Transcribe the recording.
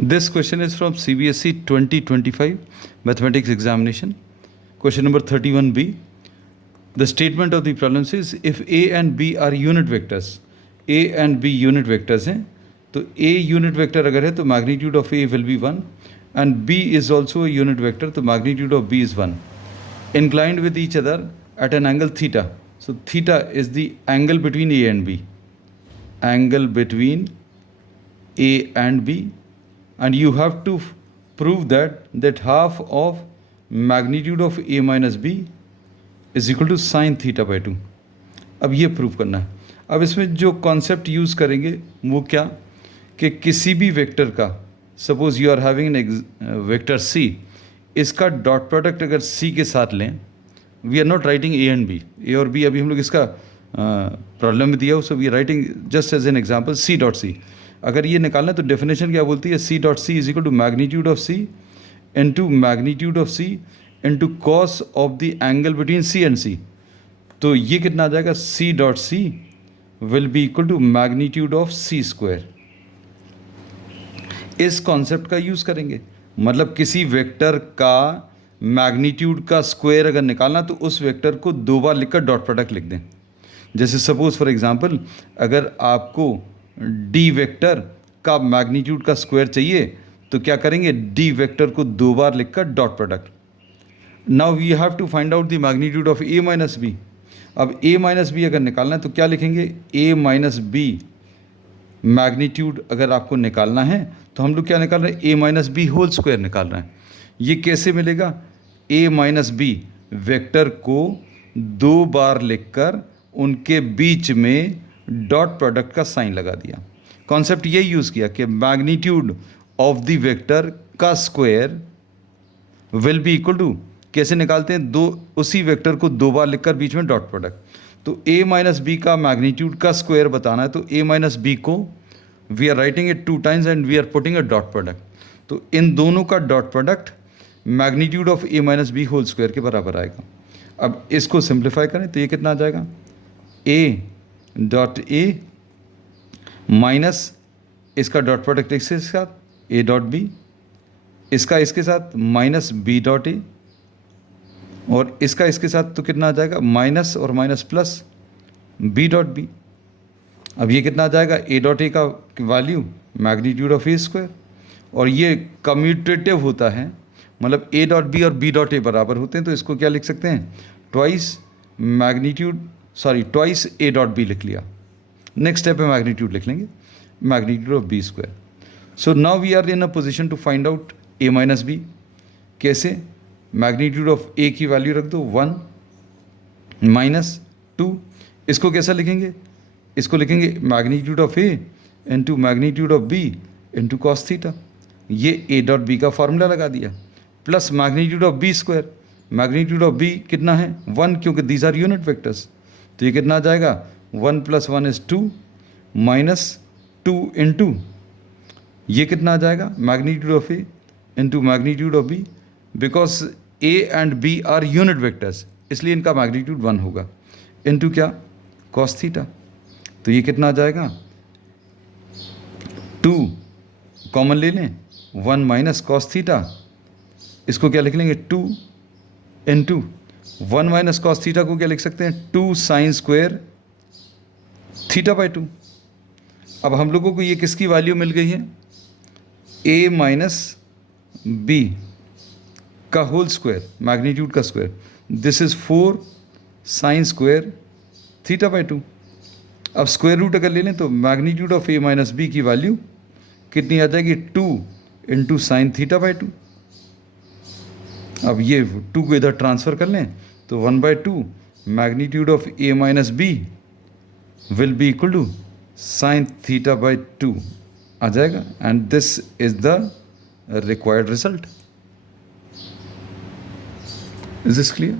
This question is from CBSE 2025 Mathematics Examination. Question number 31B. The statement of the problem says if A and B are unit vectors, A and B unit vectors हैं, तो A unit vector अगर है तो magnitude of A will be 1 and B is also a unit vector, तो magnitude of B is 1. Inclined with each other at an angle theta. So theta is the angle between A and B. Angle between A and B. And you have to prove that half of magnitude of A minus B is equal to sin theta by 2. अब ये prove करना है. अब इसमें जो concept use करेंगे वो क्या कि किसी भी वेक्टर का, suppose you are having an vector C, इसका डॉट प्रोडक्ट अगर सी के साथ लें, we are not writing A and B, A और बी अभी हम लोग इसका प्रॉब्लम में दिया हो, so we are writing just as an example C dot C. अगर ये निकालना है तो डेफिनेशन क्या बोलती है, C dot C is equal to magnitude of C into magnitude of C into cos of the angle between C and C. तो ये कितना आ जाएगा, C dot C will be equal to magnitude of C square. इस concept का use करेंगे, मतलब किसी वेक्टर का मैग्नीट्यूड का स्क्वायर अगर निकालना तो उस वेक्टर को दो बार लिखकर डॉट प्रोडक्ट लिख दें. जैसे सपोज फॉर एग्जांपल अगर आपको डी वेक्टर का मैग्नीट्यूड का स्क्वायर चाहिए तो क्या करेंगे, डी वेक्टर को दो बार लिखकर dot product. Now we have to find out the magnitude of A minus B. अब ए माइनस बी अगर निकालना है तो क्या लिखेंगे, ए माइनस बी मैग्नीट्यूड अगर आपको निकालना है तो हम लोग क्या निकाल रहे हैं, ए माइनस बी होल स्क्वायर निकाल रहे हैं. ये कैसे मिलेगा, ए माइनस बी वेक्टर को दो बार लिखकर उनके बीच में डॉट प्रोडक्ट का साइन लगा दिया. कॉन्सेप्ट ये यूज़ किया कि मैग्नीट्यूड ऑफ द वेक्टर का square will be equal to, कैसे निकालते हैं, दो उसी वेक्टर को दो बार लिखकर बीच में डॉट प्रोडक्ट. तो ए माइनस बी का मैग्नीट्यूड का स्क्वायर बताना है तो ए माइनस बी को we are writing it two times and we are putting a dot product. तो इन दोनों का dot product magnitude of A minus B whole square के बराबर आएगा. अब इसको सिंप्लीफाई करें तो ये कितना आ जाएगा, ए डॉट ए माइनस इसका डॉट प्रोडक्ट इसके साथ ए डॉट बी, इसका इसके साथ माइनस बी डॉट ए, और इसका इसके साथ तो कितना आ जाएगा, माइनस और minus plus B dot B. अब ये कितना आ जाएगा, ए डॉट ए का value magnitude of A square, और ये कम्यूटेटिव होता है, मतलब ए डॉट बी और बी डॉट ए बराबर होते हैं, तो इसको क्या लिख सकते हैं, ट्वाइस ए डॉट बी लिख लिया. नेक्स्ट स्टेप में मैग्नीट्यूड लिख लेंगे, magnitude of B square. So now we are in a position to find out A minus B. कैसे, मैग्नीट्यूड ऑफ ए की वैल्यू रख दो 1 माइनस 2. इसको कैसा लिखेंगे, इसको लिखेंगे magnitude of A into magnitude of B into cos theta. ये ए डॉट बी का फॉर्मूला लगा दिया, plus magnitude of B square. Magnitude of B कितना है, 1, क्योंकि दीज आर यूनिट वेक्टर्स. तो ये कितना आ जाएगा, 1 + 1 is 2 माइनस 2 इंटू ये कितना आ जाएगा, magnitude of A into magnitude of B. Because A and B are unit vectors इसलिए इनका मैग्नीट्यूड 1 होगा, इंटू क्या, कॉस थीटा. तो ये कितना आ जाएगा, 2 कॉमन ले लें, 1 माइनस कॉस थीटा, इसको क्या लिख लेंगे, 2 इंटू 1 माइनस कॉस थीटा को क्या लिख सकते हैं, 2 साइन स्क्वायर थीटा बाई 2. अब हम लोगों को ये किसकी वैल्यू मिल गई है, ए माइनस बी का होल स्क्वायर, मैग्नीट्यूड का square. This is 4 sine square theta by 2. अब स्क्वायर रूट अगर ले लें तो magnitude of A minus B की वैल्यू कितनी आ जाएगी, 2 इंटू साइन थीटा बाई 2. अब ये 2 को इधर ट्रांसफ़र कर लें तो 1/2 magnitude of A minus B will be equal to sine theta by 2 आ जाएगा. And this is the required result. Is this clear?